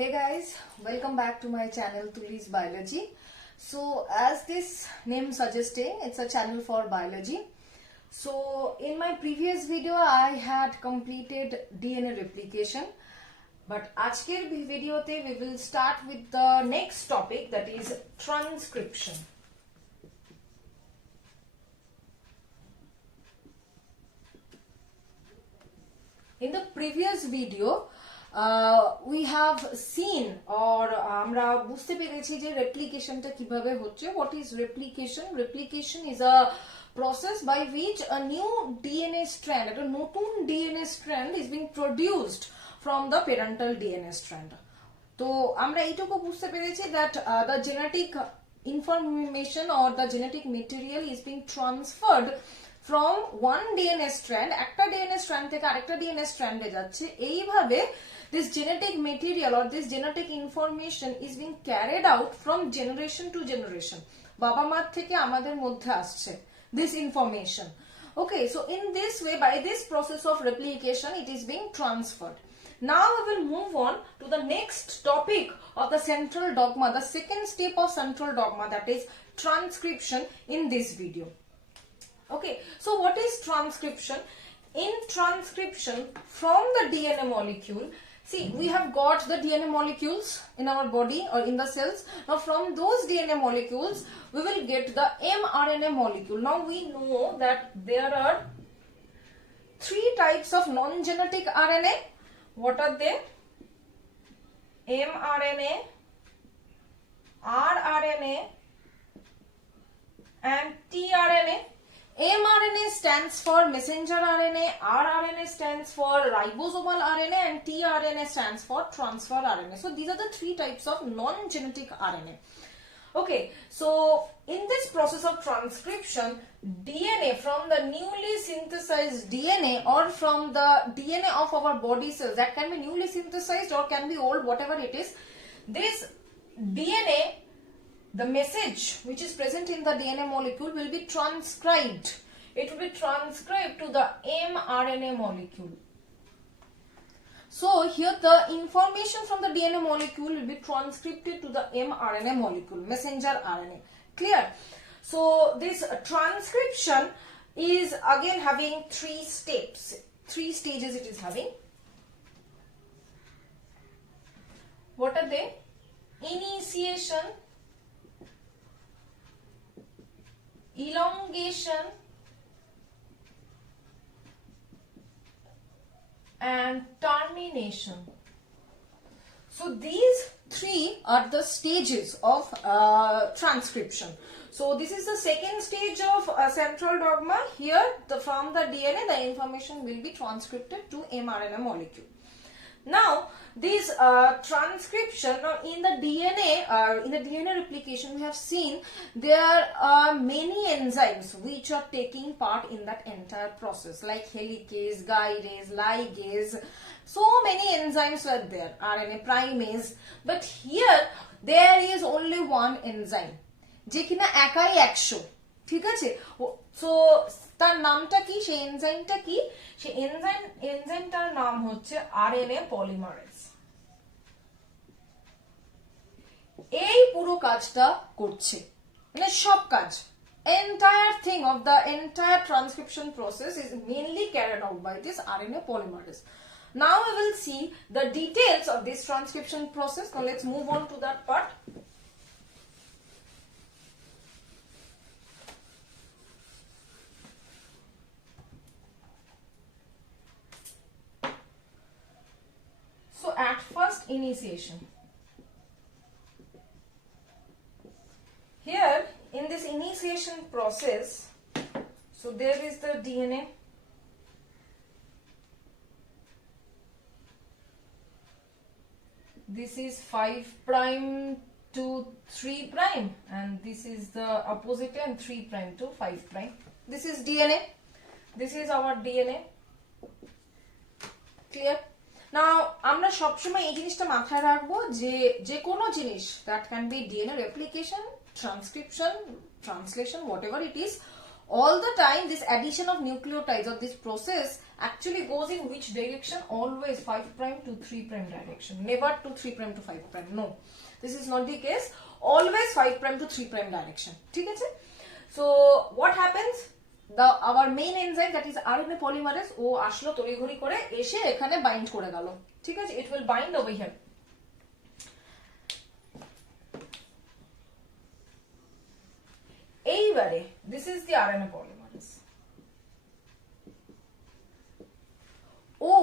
Hey guys, welcome back to my channel Tuli's Biology. So as this name suggesting, it's a channel for biology. So in my previous video I had completed DNA replication, but আজকের ভিডিওতে we will start with the next topic, that is transcription. In the previous video we have seen or আমরা বুঝতে পেরেছি যে রেপ্লিকেশনটা কিভাবে হচ্ছে. What is replication? Replication is a process by which a new DNA strand, a নতুন DNA strand is being produced from the parental DNA strand. তো আমরা এইটুকু বুঝতে পেরেছি that the genetic information or the genetic material is being transferred from one DNA strand, একটা DNA strand থেকে আরেকটা DNA strand এ যাচ্ছে. এইভাবে this genetic material or this genetic information is being carried out from generation to generation. বাবা মা থেকে আমাদের মধ্যে আসছে this information. Okay, so in this way, by this process of replication, it is being transferred. Now we will move on to the next topic of the central dogma, the second step of central dogma, that is transcription, in this video. Okay, so what is transcription? In transcription, from the DNA molecule, see, we have got the DNA molecules in our body or in the cells. Now from those DNA molecules, we will get the mRNA molecule. Now we know that there are three types of non-genetic RNA. What are they? mRNA, rRNA and tRNA. mRNA stands for messenger RNA, rRNA stands for ribosomal RNA, and tRNA stands for transfer RNA. So these are the three types of non-genetic RNA. Okay, so in this process of transcription, DNA from the newly synthesized DNA or from the DNA of our body cells, that can be newly synthesized or can be old, whatever it is, this DNA, the message which is present in the DNA molecule will be transcribed. It will be transcribed to the mRNA molecule. So here the information from the DNA molecule will be transcribed to the mRNA molecule, messenger RNA. Clear? So this transcription is again having three steps, three stages it is having. What are they? Initiation, elongation and termination. So these three are the stages of transcription. So this is the second stage of central dogma. Here from the DNA the information will be transcribed to mRNA molecule. Now this transcription, now in the DNA replication we have seen there are many enzymes which are taking part in that entire process, like helicase, guidase, ligase. So many enzymes are there, RNA primase, but here there is only one enzyme যে কিনা একাই 100. ঠিক আছে? সো তার নামটা কি, সেই এনজাইমটা কি? সেই এনজাইমটার নাম হচ্ছে আরএনএ পলিমারেজ. এই পুরো কাজটা করছে, মানে সব কাজ, entire thing of the entire transcription process is mainly carried out by this RNA polymerase. Now we will see the details of this transcription process. Now let's move on to that part. So at first, initiation. Here in this initiation process, so there is the DNA. This is 5 prime to 3 prime, and this is the opposite end, 3 prime to 5 prime. This is DNA. This is our DNA. Clear? Now আমরা সবসময় এই জিনিসটা মাথায় রাখবো যে যে কোনো জিনিস, that can be DNA replication, transcription, translation, whatever it is, all the time this addition of nucleotides or this process actually goes in which direction? Always 5 prime to 3 prime direction, never to 3 prime to 5 prime. No, this is not the case. Always 5 prime to 3 prime direction. ঠিক আছে? So what happens? Our main enzyme, that is RNA polymerase, ও আসলো তড়িঘড়ি করে এসে এখানে বাইন্ড করে গেল। ঠিক আছে? It will bind over here. এইবারে this is the RNA polymerase. O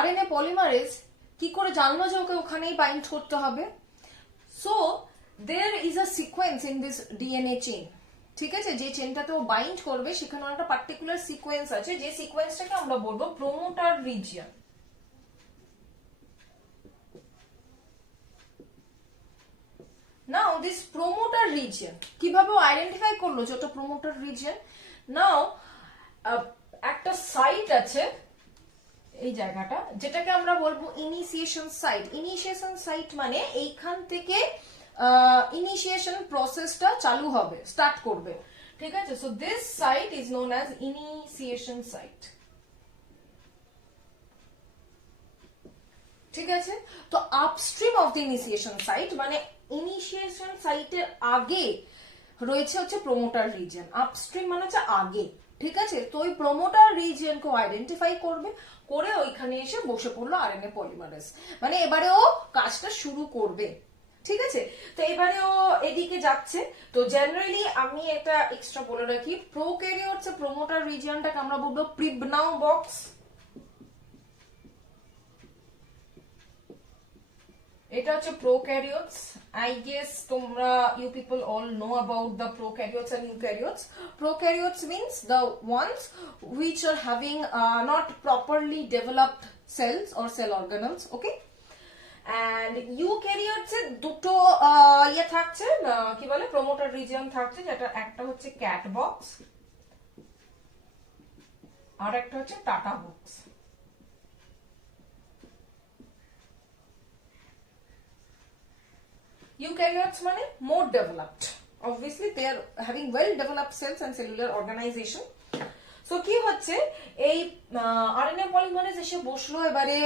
RNA polymerase কি করে জানলো যে ওকে ওখানেই বাইন্ড করতে হবে? So there is a sequence in this DNA chain. ঠিক আছে? যে চেনটাতে ও বাইন্ড করবে সেখানে একটা পার্টিকুলার সিকোয়েন্স আছে, যে সিকোয়েন্সটাকে আমরা বলবো promoter region. Now this promoter region কিভাবে ও আইডেন্টিফাই করলো যে ওটা প্রোমোটার রিজিয়ন? নাও একটা সাইট আছে এই জায়গাটা, যেটাকে আমরা বলবো ইনিশিয়েশন সাইট। ইনিশিয়েশন সাইট মানে এইখান থেকে ইনিশিয়েশন প্রসেসটা চালু হবে, স্টার্ট করবে। ঠিক আছে? So this site is known as initiation site. ঠিক আছে? তো upstream of the initiation site মানে ইনিশিয়েশন সাইটের আগে রয়েছে হচ্ছে প্রোমোটার রিজিয়ন। আপস্ট্রিম মানে হচ্ছে আগে। ঠিক আছে? তো ওই প্রোমোটার রিজিয়নকে আইডেন্টিফাই করবে, করে ওইখানে এসে বসে পড়লো আরএনএ পলিমারেজ, মানে এবারে ও কাজটা শুরু করবে। ঠিক আছে? তো এবারে ও এদিকে যাচ্ছে। তো জেনারেলি আমি এটা এক্সট্রা বলে রাখি, প্রোক্যারিওটস এর প্রোমোটার রিজিয়নটাকে আমরা বলবো প্রিবনাউ বক্স। এটা হচ্ছে প্রোক্যারিওটস। I guess তোমরা you people all know about the prokaryotes and eukaryotes. Prokaryotes means the ones which are having not properly developed cells or cell organelles, okay? And eukaryotes এর দুটো ইয়ে থাকছে, কি বলে, প্রোমোটার রিজিয়ন থাকছে, যেটা একটা হচ্ছে ক্যাট বক্স আর একটা হচ্ছে টাটা বক্স। Eukaryotes মানে more developed. Obviously they are having well developed cells and cellular organization. So কি হচ্ছে, এই আরএনএ পলিমারেজ এসে বসলো এবারে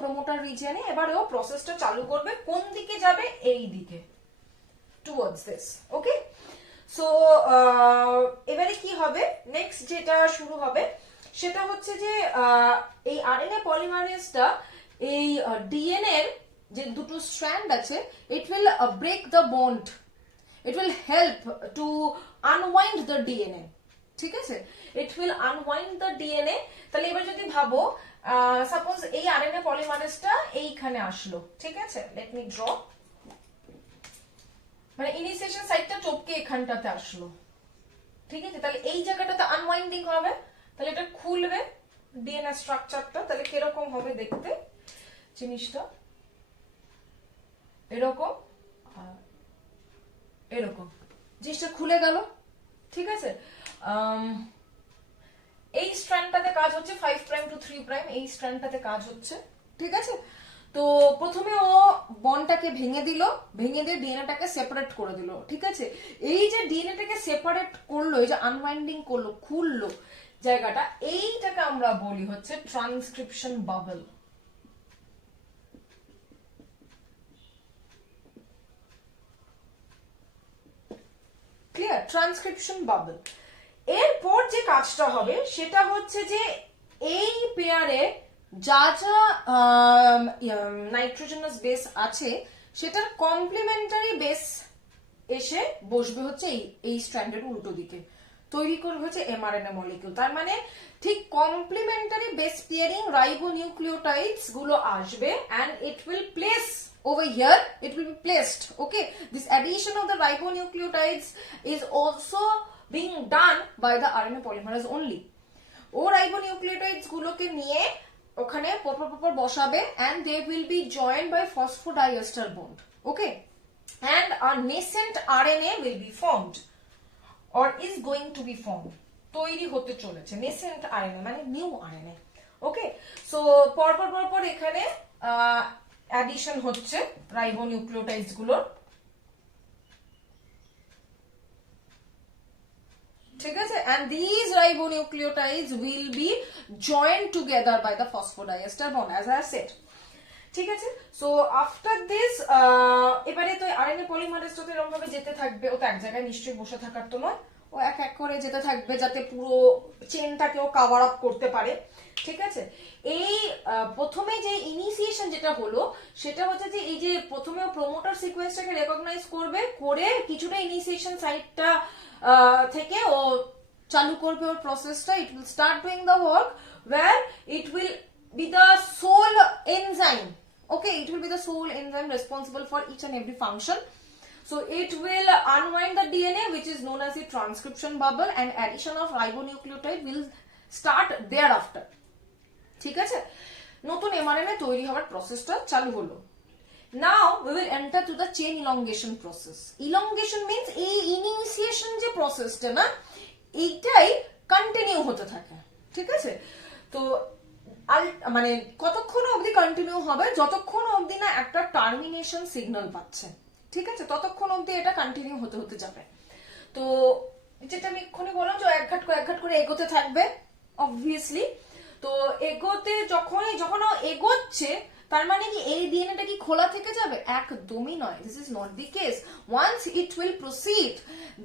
প্রোমোটার রিজিয়নে। এবারে ও প্রসেসটা চালু করবে। কোন দিকে যাবে? এই দিকে, টুয়ার্ডস দিস। ওকে? সো এবারে কি হবে, নেক্সট যেটা শুরু হবে সেটা হচ্ছে যে এই আরএনএ পলিমারেজটা এই ডিএনএ এর যে দুটো স্ট্র্যান্ড আছে, it will break the bond, it will help to unwind the DNA. ঠিক আছে? it will unwind the DNA. তাহলে এবার যদি ভাবো, সাপোজ এই আরএনএ পলিমারেজটা এইখানে আসলো। ঠিক আছে? লেট মি ড্র, মানে ইনিশিয়েশন সাইটটা টপকে এখানটাতে আসলো। ঠিক আছে? তাহলে এই জায়গাটাতে আনওয়াইন্ডিং হবে, তাহলে এটা খুলবে ডিএনএ স্ট্রাকচারটা। তাহলে কিরকম হবে দেখতে জিনিসটা? এরকম এরকম জিনিসটা খুলে গেল। ঠিক আছে? এই স্ট্র্যান্ডটাতে কাজ হচ্ছে 5 প্রাইম টু 3 প্রাইম, এই স্ট্র্যান্ডটাতে কাজ হচ্ছে। ঠিক আছে? তো প্রথমে ও বন্ডটাকে ভেঙে দিল, ভেঙে দিয়ে ডিএনএটাকে সেপারেট করে দিল। ঠিক আছে? এই যে ডিএনএটাকে সেপারেট করলো, এই যে আনওয়াইন্ডিং করলো, খুললো জায়গাটা, এইটাকে আমরা বলি হচ্ছে transcription bubble. Clear? Transcription bubble. এরপর যে কাজটা হবে সেটা হচ্ছে যে এই পেয়ারে যা যা নাইট্রোজেনাস বেস আছে সেটার কমপ্লিমেন্টারি বেস এসে বসবে হচ্ছে এই স্ট্র্যান্ডের উল্টো দিকে, তৈরি করবে হচ্ছে এমআরএনএ মলিকিউল। তার মানে ঠিক কমপ্লিমেন্টারি বেস পেয়ারিং রাইবোনিউক্লিওটাইডস গুলো আসবে, and it will place over here, it will be placed. Okay, this addition of the ribonucleotides is also being done by the RNA polymerase only. ও রাইবোনিউক্লিওটাইডস গুলোকে নিয়ে ওখানে পরপর বসাবে, and they will be joined by phosphodiester bond. Okay, and a nascent RNA will be formed or is going to be formed. তৈরি হতে চলেছে nascent RNA মানে নিউ RNA. ওকে? সো পরপর এখানে অ্যাডিশন হচ্ছে রাইবোনিউক্লিওটাইডস গুলোর। ঠিক আছে, and these ribonucleotides will be joined together by the phosphodiester bond as I have said. ঠিক আছে, সো আফটার দিস এবারে তো আরএনএ পলিমারেজটা তো এরকম ভাবে যেতে থাকবে, ও তো এক জায়গায় নিশ্চয়ই বসে থাকার তো নয়, ও এক এক করে যেতে থাকবে যাতে পুরো চেনটাকেও কভার আপ করতে পারে। ঠিক আছে, এই প্রথমে যে ইনিশিয়েশন যেটা হলো সেটা হচ্ছে যে এই যে প্রথমে প্রমোটার সিকোয়েন্সটাকে রেকগনাইজ করবে, করে কিছুটা ইনিশিয়েশন সাইটটা থেকে ও চালু করবে ওর প্রসেসটা। It will start doing the work where it will be the sole enzyme. Okay, it will be the sole enzyme responsible for each and every function. So it will unwind the DNA, which is known as the transcription bubble, and addition of ribonucleotide will start thereafter. ঠিক আছে, নতুন mRNA তৈরি হওয়ার প্রসেসটা চালু হলো। Now we will enter to the chain elongation process. Elongation means এই ইনিশিয়েশন যে প্রসেসটা না, এইটাই কন্টিনিউ হতে থাকে। ঠিক আছে, তো মানে কতক্ষণ অবধি কন্টিনিউ হবে, যতক্ষণ অবধি না একটা টার্মিনেশন সিগন্যাল পাচ্ছে। ঠিক আছে, ততক্ষণ অবধি এটা কন্টিনিউ হতে হতে যাবে। তো যেটা আমি এক্ষুনি বললাম যে এক ঘাট করে এগোতে থাকবে অবভিয়াসলি। তো এগোতে যখন এগোচ্ছে তার মানে কি এই ডিএনএটা কি খোলা থেকে যাবে? একদমই নয়, this is not the case. Once it will proceed,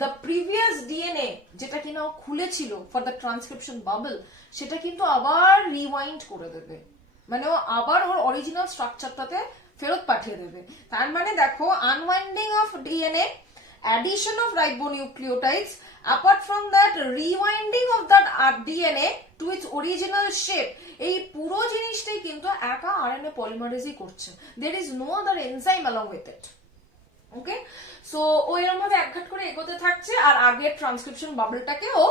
the previous DNA যেটা কিনা খুলেছিল ফর দ্য ট্রান্সক্রিপশন বাবল, সেটা কিন্তু আবার রিওয়াইন্ড করে দেবে, মানে ও আবার ওর অরিজিনাল স্ট্রাকচারটাতে ফেরত পাঠিয়ে দেবে। তার মানে দেখো, unwinding of DNA, addition of ribonucleotides, apart from that rewinding of that DNA to its original shape, এই পুরো জিনিসটাই কিন্তু একা আরএনএ পলিমারেজই করছে। there is no other enzyme along with it. Okay, so ও এরকম ভাবে এক ঘাট করে এগোতে থাকছে আর আগের ট্রান্সক্রিপশন বাবলটাকে ও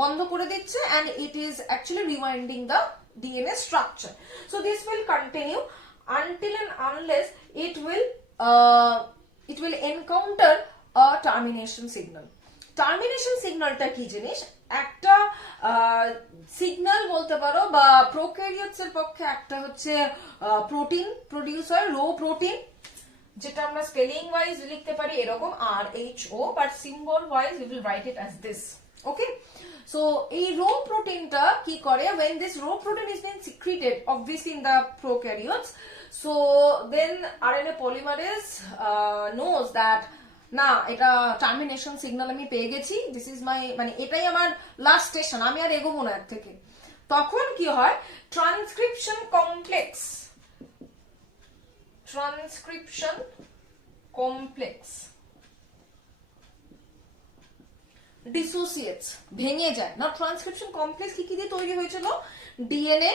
বন্ধ করে দিচ্ছে, and it is actually rewinding the DNA structure. So this will continue until and unless it will encounter a termination signal. Termination signalটা কি জিনিস? একটা সিগন্যাল বলতে পারো, বা প্রোক্যারিওটস এর পক্ষে একটা হচ্ছে প্রোটিন প্রোডিউস হয়, রো প্রোটিন, যেটা আমরা স্পেলিং ওয়াইজ লিখতে পারি এরকম RHO, but symbol wise we will write it as this. ওকে, সো এই রো প্রোটিনটা কি করে, when this raw protein is being secreted obviously in the prokaryotes, so then RNA polymerase knows that না, এটা টার্মিনেশন সিগন্যাল আমি পেয়ে গেছি, দিস ইজ মাই, মানে এটাই আমার লাস্ট স্টেশন, আমি আর এগোবো না এর থেকে। তখন কি হয়, ট্রান্সক্রিপশন কমপ্লেক্স ডিসোসিয়েটস, ভেঙে যায় না। ট্রান্সক্রিপশন কমপ্লেক্স কি দিয়ে তৈরি হয়েছিল? ডিএনএ,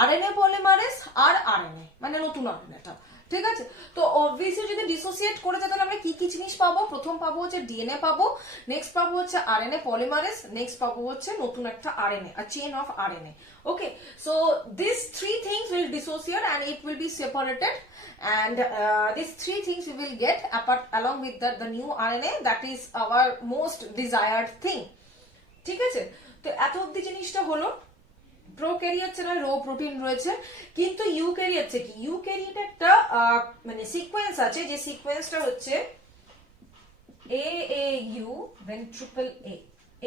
আরএনএ পলিমারেজ আর আরএনএ, মানে নতুন আরএনএটা। ঠিক আছে, তো অবভিয়াসলি যদি ডিসোসিয়েট করে যায় তাহলে আমরা কি কি জিনিস পাবো? প্রথম পাবো হচ্ছে ডিএনএ পাবো, নেক্সট পাবো হচ্ছে আরএনএ পলিমারেজ, নেক্সট পাবো হচ্ছে নতুন একটা RNA, a chain of RNA. Okay, so these three things will dissociate and it will be separated, and these three things we will get apart along with the new RNA, that is our most desired thing. ঠিক আছে, তো এত অবধি জিনিসটা হলো। প্রোক্যারিওটস এর rho protein রয়েছে, কিন্তু ইউক্যারিওটসে কি, ইউক্যারিওটে একটা মানে সিকোয়েন্স আছে, যে সিকোয়েন্সটা হচ্ছে AAU then AAA।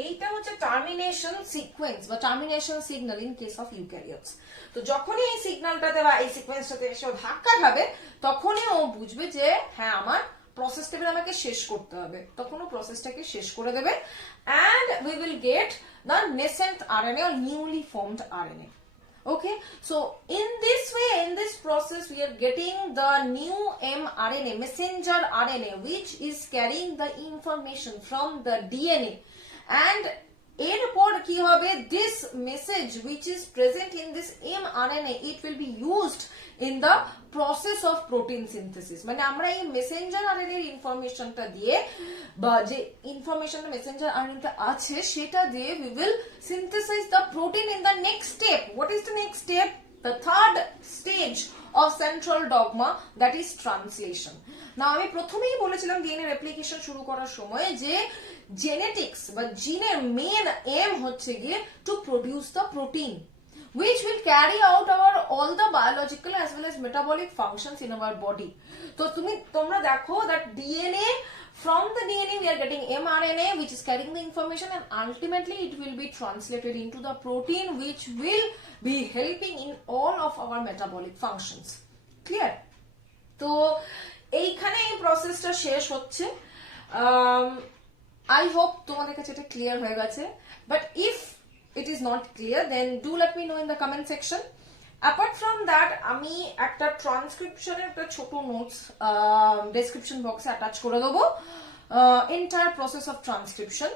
এইটা হচ্ছে টার্মিনেশন সিকোয়েন্স বা termination signal in case of eukaryotes. তো যখনই এই সিগন্যালটাতে বা এই সিকোয়েন্সটাতে এসে ধাক্কা খাবে, তখনই ও বুঝবে যে হ্যাঁ, আমার প্রসেসটা আমাকে শেষ করতে হবে, তখন ও প্রসেসটাকে শেষ করে দেবে, and we will get the nascent RNA or newly formed RNA. Okay, so in this way, in this process, we are getting the new mRNA, messenger RNA, which is carrying the information from the DNA, and এরপর কি হবে, this message which is present in this mRNA, it will be used in the process of protein synthesis. মানে আমরা এই Messenger RNA এর ইনফরমেশনটা দিয়ে, বা যে ইনফরমেশনটা মেসেঞ্জার আরএনএ তে আছে সেটা দিয়ে we will synthesize the protein in the next step. What is the next step? The third stage of central dogma, that is translation. না, আমি প্রথমেই বলেছিলাম ডিএনএ রেপ্লিকেশন শুরু করার সময় যে জেনেটিক্স বা জিনের মেন এম হচ্ছে গিয়ে to produce the protein. which will carry out our all the biological as well as metabolic functions in our body. So তোমরা দেখো that DNA, from the DNA we are getting mRNA which is carrying the information, and ultimately it will be translated into the protein which will be helping in all of our metabolic functions. Clear? তো এইখানে এই প্রসেসটা শেষ হচ্ছে। I hope তোমাদের কাছে এটা ক্লিয়ার হয়ে গেছে, but if it is not clear then do let me know in the comment section. Apart from that, আমি একটা ট্রান্সক্রিপশনের একটা ছোট নোটস ডেসক্রিপশন বক্সে অ্যাটাচ করে দেবো, এন্টায়ার প্রসেস অফ ট্রান্সক্রিপশন,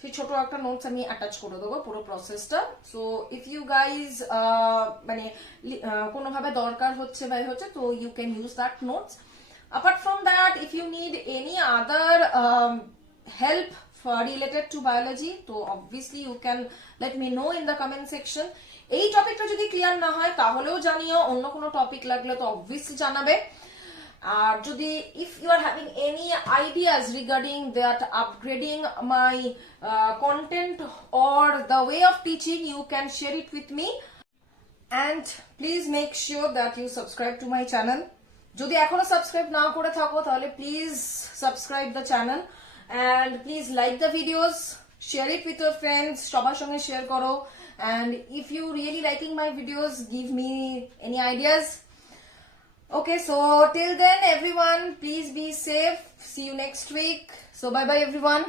সেই ছোট একটা নোটস আমি অ্যাটাচ করে দেবো পুরো প্রসেসটা। সো ইফ ইউ গাইজ মানে কোনোভাবে দরকার হচ্ছে বা হচ্ছে, তো you can use that notes. Apart from that, if you need any other help related to biology, so obviously you can let me know in the comment section. এই টপিকটা যদি ক্লিয়ার না হয় তাহলেও জানিও, অন্য কোনো টপিক লাগলে তো অবভিয়াসলি জানাবে। আর যদি if you are having any ideas regarding that upgrading my content or the way of teaching, you can share it with me, and please make sure that you subscribe to my channel. যদি এখনো সাবস্ক্রাইব না করে থাকো তাহলে please subscribe the channel, and please like the videos, share it with your friends, সবার সঙ্গে শেয়ার করো, and if you really liking my videos, give me any ideas. Okay, so till then everyone, please be safe. See you next week. So bye bye everyone.